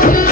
Thank you.